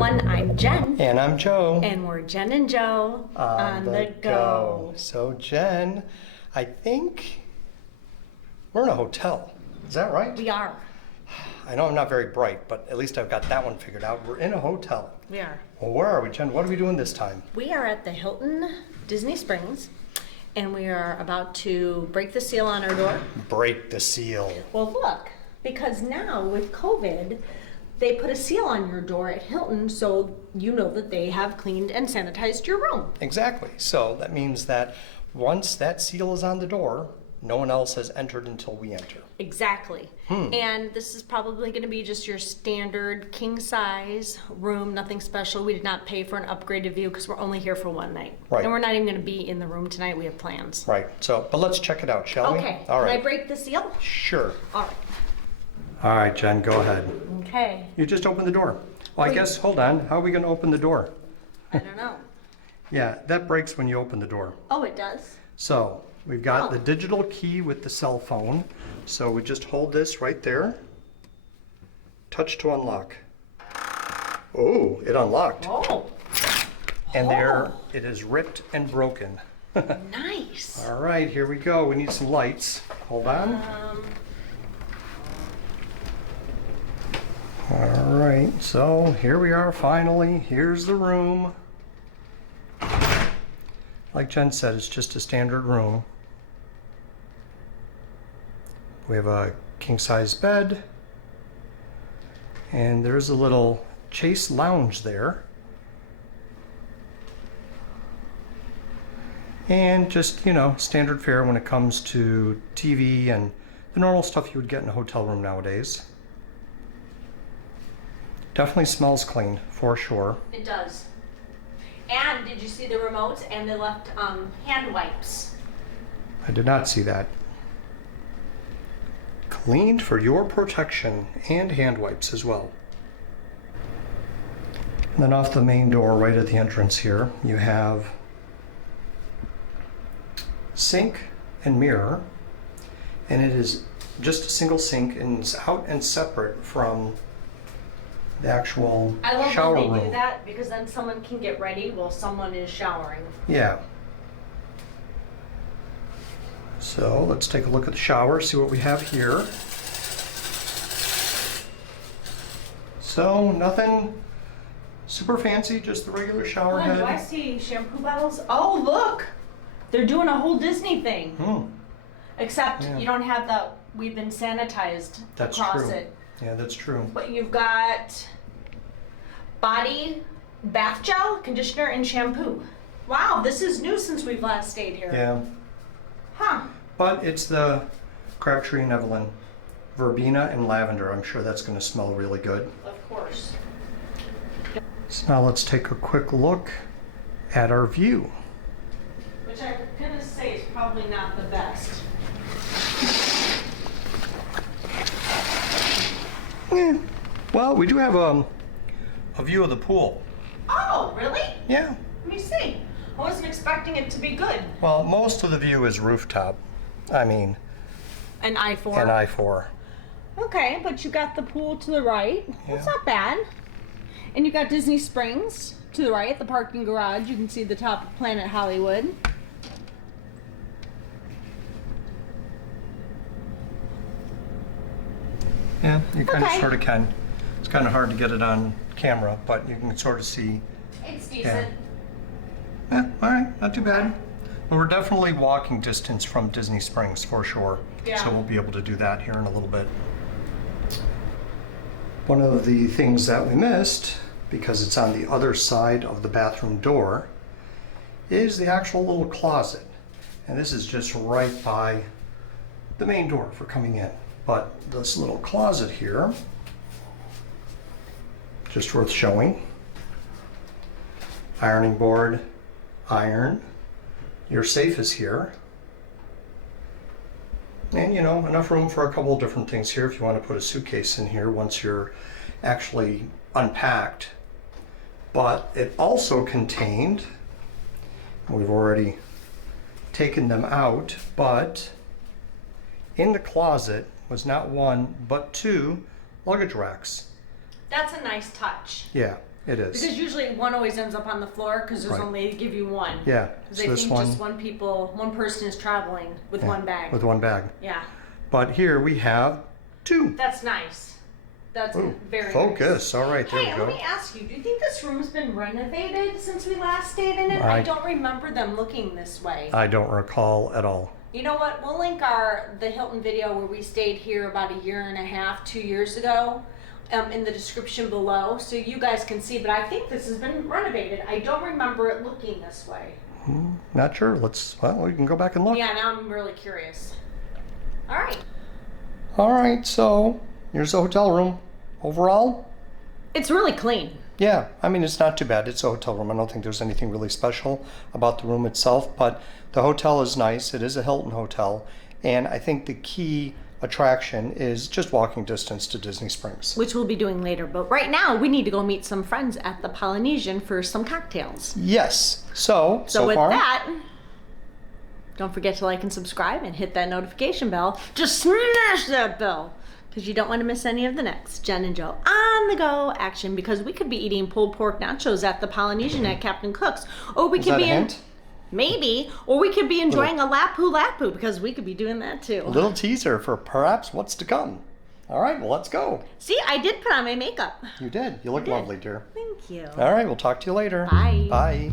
everyone, I'm Jen. And I'm Joe. And we're Jen and Joe on the go. So Jen, I think we're in a hotel. Is that right? We are. I know I'm not very bright, but at least I've got that one figured out. We're in a hotel. We are. Well, where are we, Jen? What are we doing this time? We are at the Hilton Disney Springs, and we are about to break the seal on our door. Break the seal. Well, look, because now with COVID, they put a seal on your door at Hilton so you know that they have cleaned and sanitized your room. Exactly. So that means that once that seal is on the door, no one else has entered until we enter. Exactly. And this is probably going to be just your standard king size room, nothing special. We did not pay for an upgraded view because we're only here for one night. Right. And we're not even going to be in the room tonight. We have plans. Right. So, but let's check it out, shall we? Okay. All right. Can I break the seal? Sure. All right. All right, Jen, go ahead. Okay. You just open the door. Well, I guess, hold on. How are we going to open the door? I don't know. Yeah, that breaks when you open the door. Oh, it does? So we've got the digital key with the cell phone. So we just hold this right there. Touch to unlock. Oh, it unlocked. Oh. And there it is, ripped and broken. Nice. All right, here we go. We need some lights. Hold on. All right, so here we are finally. Here's the room. Like Jen said, it's just a standard room. We have a king-size bed. And there's a little chase lounge there. And just, you know, standard fare when it comes to TV and the normal stuff you would get in a hotel room nowadays. Definitely smells clean, for sure. It does. And did you see the remote? And they left hand wipes. I did not see that. Cleaned for your protection, and hand wipes as well. And then off the main door, right at the entrance here, you have sink and mirror. And it is just a single sink, and it's out and separate from the actual shower room. I love when they do that because then someone can get ready while someone is showering. Yeah. So let's take a look at the shower, see what we have here. So nothing super fancy, just the regular shower head. Do I see shampoo bottles? Oh, look! They're doing a whole Disney thing. Except you don't have the, we've been sanitized across it. Yeah, that's true. But you've got body, bath gel, conditioner, and shampoo. Wow, this is new since we've last stayed here. Yeah. Huh. But it's the Crabtree and Evelyn verbena and lavender. I'm sure that's going to smell really good. Of course. So now let's take a quick look at our view. Which I'm going to say is probably not the best. Well, we do have a view of the pool. Oh, really? Yeah. Let me see. I wasn't expecting it to be good. Well, most of the view is rooftop. I mean, An I-4. an I-4. Okay, but you got the pool to the right. Yeah. That's not bad. And you got Disney Springs to the right, the parking garage. You can see the top of Planet Hollywood. Yeah, you kind of Okay. sort of can. It's kind of hard to get it on camera, but you can sort of see. It's decent. Yeah, all right, not too bad. Well, we're definitely walking distance from Disney Springs for sure. Yeah. So we'll be able to do that here in a little bit. One of the things that we missed, because it's on the other side of the bathroom door, is the actual little closet. And this is just right by the main door for coming in. But this little closet here, just worth showing. Ironing board, iron. Your safe is here. And you know, enough room for a couple of different things here if you want to put a suitcase in here once you're actually unpacked. But it also contained, we've already taken them out, but in the closet was not one, but two luggage racks. That's a nice touch. Yeah, It is. Because usually one always ends up on the floor because there's Right. only, they give you one. Yeah. Because So they this think one, just one person is traveling with one bag. with one bag. Yeah. But here we have two. That's nice. That's Ooh, very focus. All right, there Hey, we let go. me ask you, do you think this room's been renovated since we last stayed in it? I- I don't remember them looking this way. I don't recall at all. You know what? We'll link the Hilton video where we stayed here about a year and a half, 2 years ago, in the description below, so you guys can see. But I think this has been renovated. I don't remember it looking this way. Not sure. Well, we can go back and look. Yeah, now I'm really curious. All right. All right, so here's the hotel room. Overall, It's really clean. yeah, I mean, it's not too bad. It's a hotel room. I don't think there's anything really special about the room itself, but the hotel is nice. It is a Hilton hotel, and I think the key attraction is just walking distance to Disney Springs. Which we'll be doing later. But right now, we need to go meet some friends at the Polynesian for some cocktails. Yes, so So with far, that, don't forget to like and subscribe and hit that notification bell. Just smash that bell because you don't want to miss any of the next Jen and Joe on the go action, because we could be eating pulled pork nachos at the Polynesian at Captain Cook's, or we is could that a be hint? maybe, or we could be enjoying a lapu lapu, because we could be doing that too. A little teaser for perhaps what's to come. All right, well, let's go. See, I did put on my makeup. You did. You look lovely, dear. Thank you. All right, we'll talk to you later. Bye. Bye.